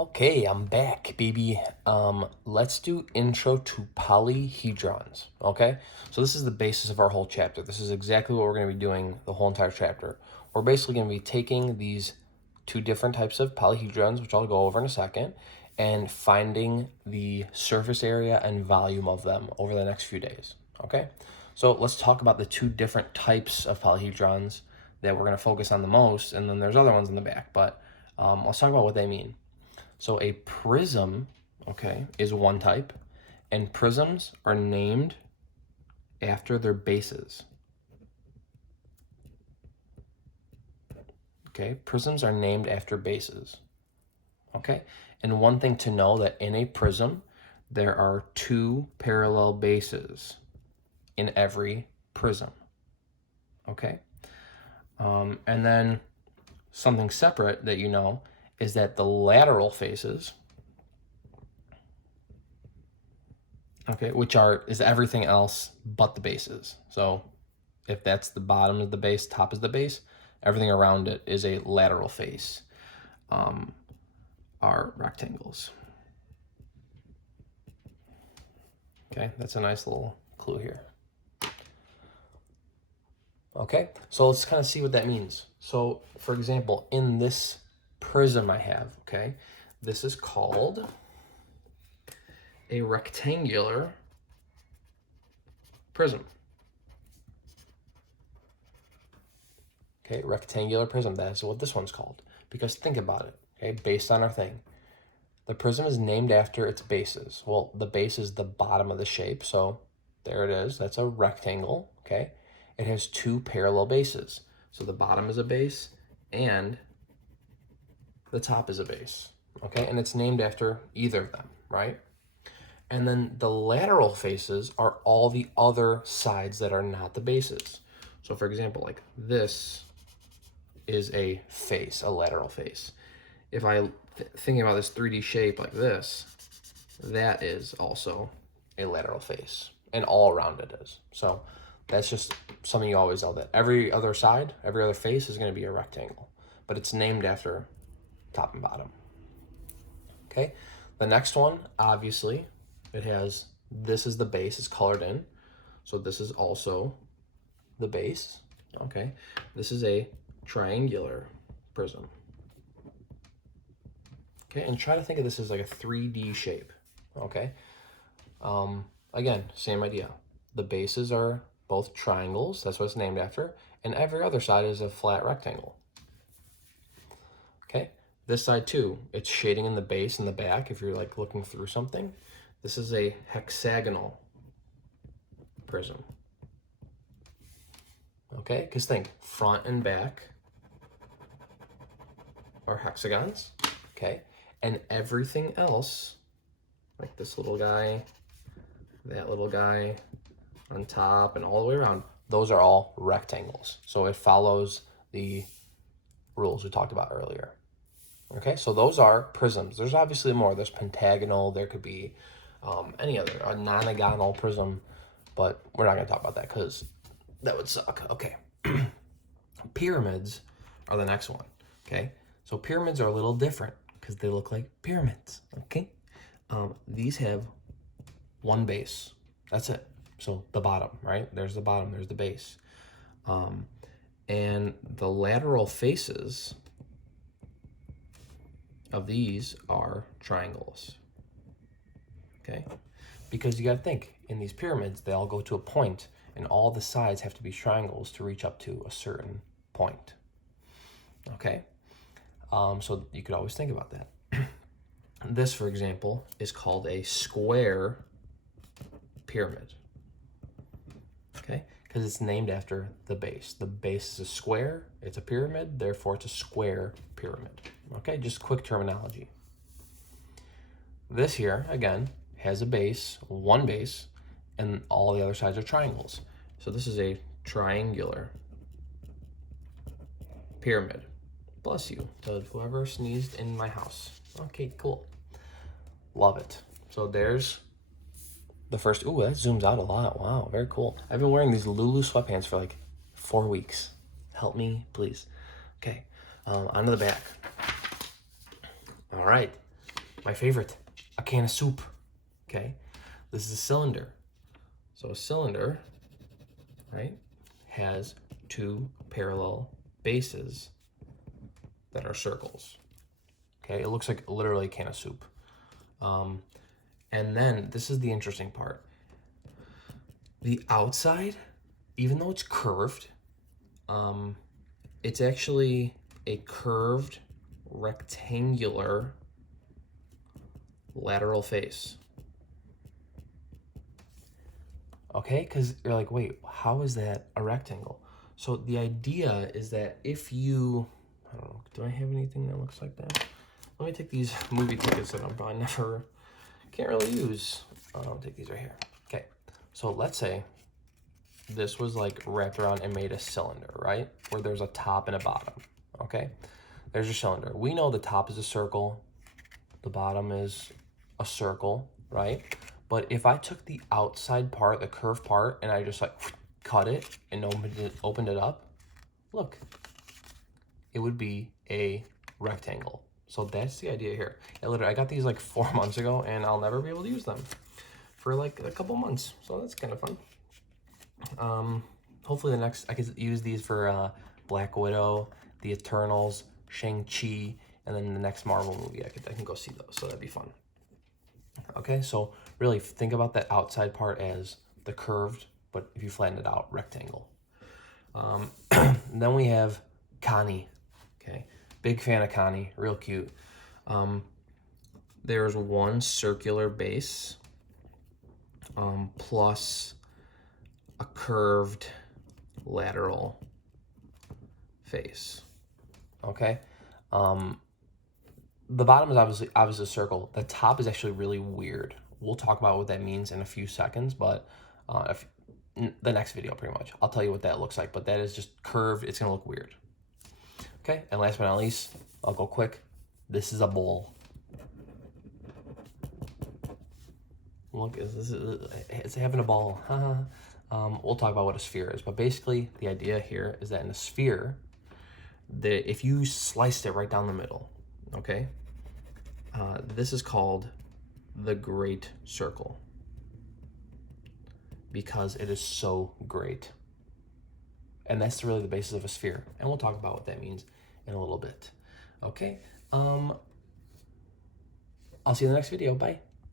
Okay, I'm back, baby. Let's do intro to polyhedrons, okay? So this is the basis of our whole chapter. This is exactly what we're going to be doing the whole entire chapter. We're basically going to be taking these two different types of polyhedrons, which I'll go over in a second, and finding the surface area and volume of them over the next few days, okay? So let's talk about the two different types of polyhedrons that we're going to focus on the most, and then there's other ones in the back, but let's talk about what they mean. So a prism, okay, is one type, and prisms are named after their bases. Okay, prisms are named after bases. Okay, and one thing to know that in a prism, there are two parallel bases in every prism. Okay, and then something separate that you know is that the lateral faces, okay, which is everything else but the bases. So if that's the bottom of the base, top is the base, everything around it is a lateral face, are rectangles. Okay, that's a nice little clue here. Okay, so let's kind of see what that means. So for example, in this prism I have, okay, this is called a rectangular prism. Okay, rectangular prism, that's what this one's called. Because think about it, okay, based on our thing. The prism is named after its bases. Well, the base is the bottom of the shape, so there it is. That's a rectangle, okay? It has two parallel bases. So the bottom is a base and the top is a base, okay? And it's named after either of them, right? And then the lateral faces are all the other sides that are not the bases. So for example, like this is a face, a lateral face. If I thinking about this 3D shape like this, that is also a lateral face, and all around it is. So that's just something you always know, that every other side, every other face is going to be a rectangle, but it's named after top and bottom. Okay, the next one, obviously, it has, this is the base, it's colored in, so this is also the base. Okay, this is a triangular prism. Okay, and try to think of this as like a 3D shape. Okay, again, same idea. The bases are both triangles, that's what it's named after, and every other side is a flat rectangle. Okay, this side too, it's shading in the base and the back if you're like looking through something. This is a hexagonal prism. Okay, because think, front and back are hexagons, okay? And everything else, like this little guy, that little guy on top, and all the way around, those are all rectangles. So it follows the rules we talked about earlier. Okay, so those are prisms. There's obviously more. There's pentagonal, there could be any other, a nonagonal prism, but we're not gonna talk about that because that would suck. Okay, pyramids are the next one, okay? So pyramids are a little different because they look like pyramids, okay? These have one base, that's it. So the bottom, right? There's the bottom, there's the base. And the lateral faces of these are triangles, okay? Because you gotta think, in these pyramids, they all go to a point, and all the sides have to be triangles to reach up to a certain point, okay? So you could always think about that. This, for example, is called a square pyramid, okay? Because it's named after the base. The base is a square, it's a pyramid, therefore it's a square pyramid, okay? Just quick terminology. This here, again, has a base, one base, and all the other sides are triangles. So this is a triangular pyramid. Bless you, to whoever sneezed in my house. Okay, cool. Love it. So there's the first, ooh, that zooms out a lot. Wow, very cool. I've been wearing these Lulu sweatpants for like 4 weeks. Help me, please. Okay, onto the back. All right, My favorite, a can of soup, okay? This is a cylinder. So a cylinder, right, has two parallel bases that are circles. Okay, it looks like literally a can of soup. And then this is the interesting part. The outside, even though it's curved, it's actually a curved rectangular lateral face. Okay, because you're like, wait, how is that a rectangle? So the idea is that if you, I don't know, do I have anything that looks like that? Let me take these movie tickets that I'm probably never, can't really use. I'll take these right here. Okay, so let's say this was like wrapped around and made a cylinder, right? Where there's a top and a bottom, okay? There's your cylinder. We know the top is a circle, the bottom is a circle, right? But if I took the outside part, the curved part, and I just like cut it and opened it up, look, it would be a rectangle. So that's the idea here. I got these like 4 months ago, and I'll never be able to use them for like a couple months. So that's kind of fun. Hopefully I could use these for Black Widow, the Eternals, Shang-Chi, and then the next Marvel movie, I can go see those, so that'd be fun. Okay, so really think about that outside part as the curved, but if you flatten it out, rectangle. Then we have Connie. Okay, big fan of Connie, real cute. There's one circular base plus a curved lateral face. Okay. The bottom is obviously a circle. The top is actually really weird. We'll talk about what that means in a few seconds, but the next video pretty much. I'll tell you what that looks like, but that is just curved. It's gonna look weird. Okay, and last but not least, I'll go quick. This is a bowl. Look, it's having a ball. We'll talk about what a sphere is, but basically the idea here is that in a sphere, if you sliced it right down the middle, okay, this is called the great circle because it is so great. And that's really the basis of a sphere. And we'll talk about what that means in a little bit. Okay, I'll see you in the next video. Bye.